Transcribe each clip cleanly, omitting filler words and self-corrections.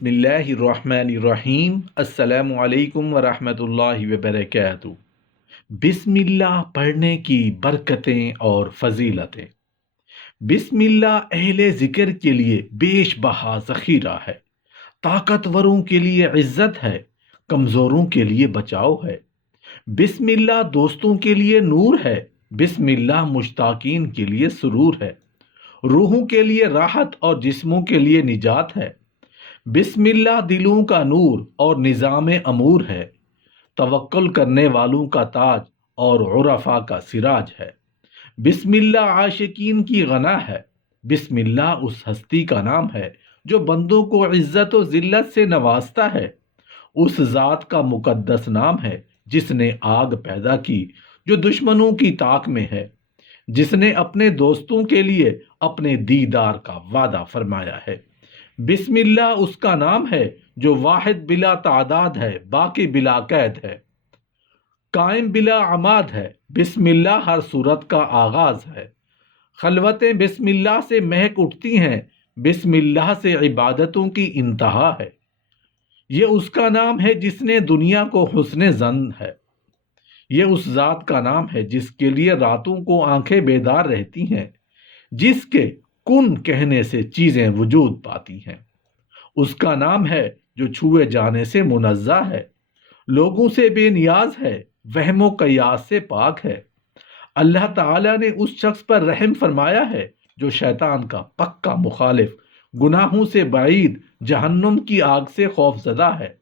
بسم اللہ الرحمن الرحیم۔ السلام علیکم ورحمۃ اللہ وبرکاتہ۔ بسم اللہ پڑھنے کی برکتیں اور فضیلتیں۔ بسم اللہ اہل ذکر کے لیے بیش بہا ذخیرہ ہے، طاقتوروں کے لیے عزت ہے، کمزوروں کے لیے بچاؤ ہے۔ بسم اللہ دوستوں کے لیے نور ہے، بسم اللہ مشتاقین کے لیے سرور ہے، روحوں کے لیے راحت اور جسموں کے لیے نجات ہے۔ بسم اللہ دلوں کا نور اور نظام امور ہے، توکل کرنے والوں کا تاج اور عرفاء کا سراج ہے۔ بسم اللہ عاشقین کی غنا ہے، بسم اللہ اس ہستی کا نام ہے جو بندوں کو عزت و ذلت سے نوازتا ہے۔ اس ذات کا مقدس نام ہے جس نے آگ پیدا کی جو دشمنوں کی طاق میں ہے، جس نے اپنے دوستوں کے لیے اپنے دیدار کا وعدہ فرمایا ہے۔ بسم اللہ اس کا نام ہے جو واحد بلا تعداد ہے، باقی بلا قید ہے، قائم بلا عماد ہے۔ بسم اللہ ہر صورت کا آغاز ہے، خلوتیں بسم اللہ سے مہک اٹھتی ہیں، بسم اللہ سے عبادتوں کی انتہا ہے۔ یہ اس کا نام ہے جس نے دنیا کو حسن ظن ہے، یہ اس ذات کا نام ہے جس کے لیے راتوں کو آنکھیں بیدار رہتی ہیں، جس کے کن کہنے سے چیزیں وجود پاتی ہیں۔ اس کا نام ہے جو چھوئے جانے سے منزہ ہے، لوگوں سے بے نیاز ہے، وہم و قیاس سے پاک ہے۔ اللہ تعالیٰ نے اس شخص پر رحم فرمایا ہے جو شیطان کا پکا مخالف، گناہوں سے بعید، جہنم کی آگ سے خوف زدہ ہے،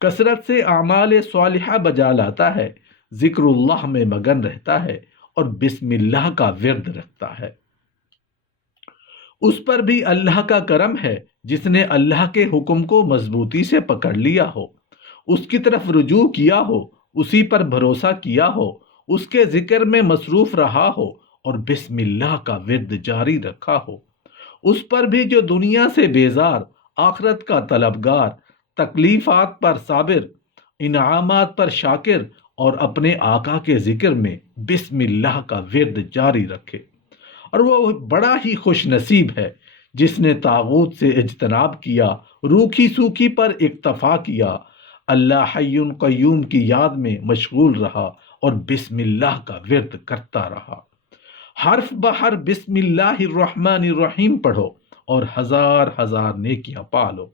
کثرت سے اعمال صالحہ بجا لاتا ہے، ذکر اللہ میں مگن رہتا ہے اور بسم اللہ کا ورد رکھتا ہے۔ اس پر بھی اللہ کا کرم ہے جس نے اللہ کے حکم کو مضبوطی سے پکڑ لیا ہو، اس کی طرف رجوع کیا ہو، اسی پر بھروسہ کیا ہو، اس کے ذکر میں مصروف رہا ہو اور بسم اللہ کا ورد جاری رکھا ہو۔ اس پر بھی جو دنیا سے بیزار، آخرت کا طلبگار، تکلیفات پر صابر، انعامات پر شاکر اور اپنے آقا کے ذکر میں بسم اللہ کا ورد جاری رکھے، اور وہ بڑا ہی خوش نصیب ہے جس نے طاغوت سے اجتناب کیا، روکھی سوکھی پر اکتفا کیا، اللہ حی قیوم کی یاد میں مشغول رہا اور بسم اللہ کا ورد کرتا رہا۔ حرف بحر بسم اللہ الرحمن الرحیم پڑھو اور ہزار ہزار نیکیاں پالو۔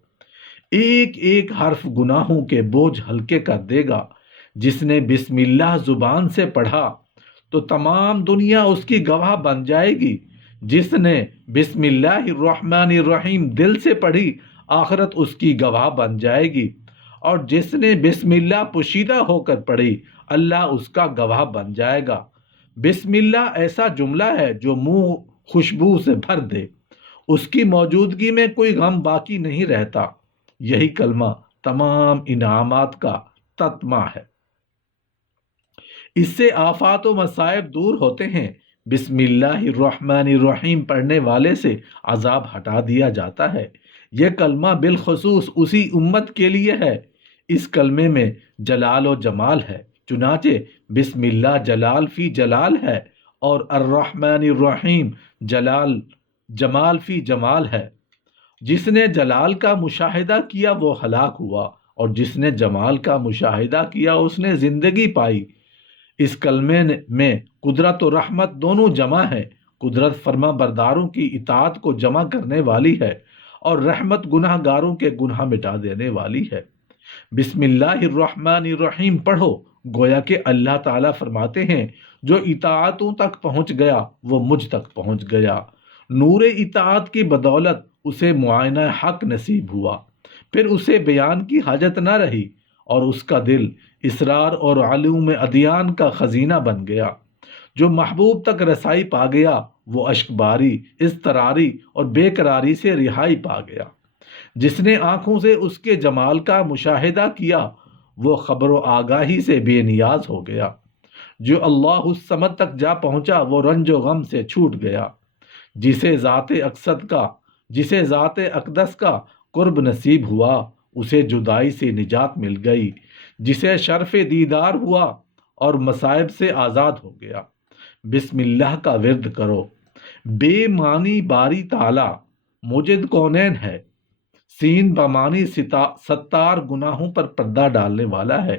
ایک ایک حرف گناہوں کے بوجھ ہلکے کر دے گا۔ جس نے بسم اللہ زبان سے پڑھا تو تمام دنیا اس کی گواہ بن جائے گی، جس نے بسم اللہ الرحمن الرحیم دل سے پڑھی آخرت اس کی گواہ بن جائے گی، اور جس نے بسم اللہ پوشیدہ ہو کر پڑھی اللہ اس کا گواہ بن جائے گا۔ بسم اللہ ایسا جملہ ہے جو منہ خوشبو سے بھر دے، اس کی موجودگی میں کوئی غم باقی نہیں رہتا۔ یہی کلمہ تمام انعامات کا تتمہ ہے، اس سے آفات و مصائب دور ہوتے ہیں۔ بسم اللہ الرحمن الرحیم پڑھنے والے سے عذاب ہٹا دیا جاتا ہے۔ یہ کلمہ بالخصوص اسی امت کے لیے ہے۔ اس کلمے میں جلال و جمال ہے، چنانچہ بسم اللہ جلال فی جلال ہے اور الرحمن الرحیم جمال فی جمال ہے۔ جس نے جلال کا مشاہدہ کیا وہ ہلاک ہوا، اور جس نے جمال کا مشاہدہ کیا اس نے زندگی پائی۔ اس کلمے میں قدرت و رحمت دونوں جمع ہے۔ قدرت فرما برداروں کی اطاعت کو جمع کرنے والی ہے، اور رحمت گناہ گاروں کے گناہ مٹا دینے والی ہے۔ بسم اللہ الرحمن الرحیم پڑھو، گویا کہ اللہ تعالیٰ فرماتے ہیں جو اطاعتوں تک پہنچ گیا وہ مجھ تک پہنچ گیا۔ نور اطاعت کی بدولت اسے معائنہ حق نصیب ہوا، پھر اسے بیان کی حاجت نہ رہی، اور اس کا دل اسرار اور علوم ادیان کا خزینہ بن گیا۔ جو محبوب تک رسائی پا گیا وہ اشک باری، اضطراری اور بے قراری سے رہائی پا گیا۔ جس نے آنکھوں سے اس کے جمال کا مشاہدہ کیا وہ خبر و آگاہی سے بے نیاز ہو گیا۔ جو اللہ الصمد تک جا پہنچا وہ رنج و غم سے چھوٹ گیا۔ جسے ذات اقدس کا قرب نصیب ہوا اسے جدائی سے نجات مل گئی، جسے شرف دیدار ہوا اور مصائب سے آزاد ہو گیا۔ بسم اللہ کا ورد کرو۔ بے معنی باری تعالی موجد کونین ہے، سین بمانی ستار گناہوں پر پردہ ڈالنے والا ہے۔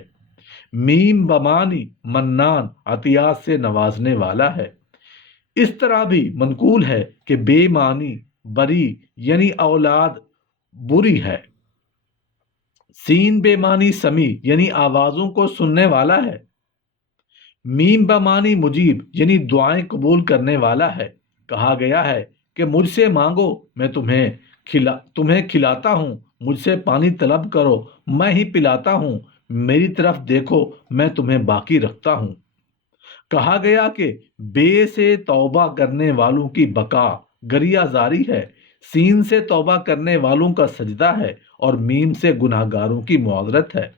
میم بمانی منان عطیات سے نوازنے والا ہے۔ اس طرح بھی منقول ہے کہ بے معنی بری یعنی اولاد بری ہے۔ سین بے معنی سمیع یعنی آوازوں کو سننے والا ہے۔ میم بمانی مجیب یعنی دعائیں قبول کرنے والا ہے۔ کہا گیا ہے کہ مجھ سے مانگو میں تمہیں کھلاتا ہوں، مجھ سے پانی طلب کرو میں ہی پلاتا ہوں، میری طرف دیکھو میں تمہیں باقی رکھتا ہوں۔ کہا گیا کہ بے سے توبہ کرنے والوں کی بقا گریہ زاری ہے، سین سے توبہ کرنے والوں کا سجدہ ہے اور میم سے گناہ گاروں کی معذرت ہے۔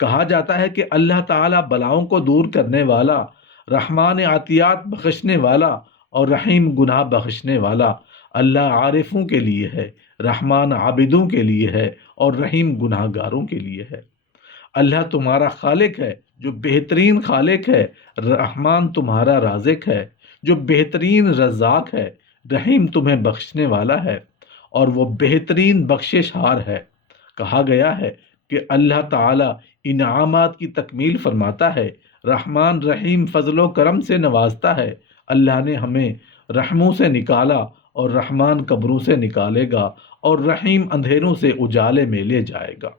کہا جاتا ہے کہ اللہ تعالیٰ بلاؤں کو دور کرنے والا، رحمان عطیات بخشنے والا اور رحیم گناہ بخشنے والا۔ اللہ عارفوں کے لیے ہے، رحمان عابدوں کے لیے ہے اور رحیم گناہ گاروں کے لیے ہے۔ اللہ تمہارا خالق ہے جو بہترین خالق ہے، رحمان تمہارا رازق ہے جو بہترین رزاق ہے، رحیم تمہیں بخشنے والا ہے اور وہ بہترین بخشش ہار ہے۔ کہا گیا ہے کہ اللہ تعالیٰ انعامات کی تکمیل فرماتا ہے، رحمان رحیم فضل و کرم سے نوازتا ہے۔ اللہ نے ہمیں رحموں سے نکالا اور رحمان قبروں سے نکالے گا اور رحیم اندھیروں سے اجالے میں لے جائے گا۔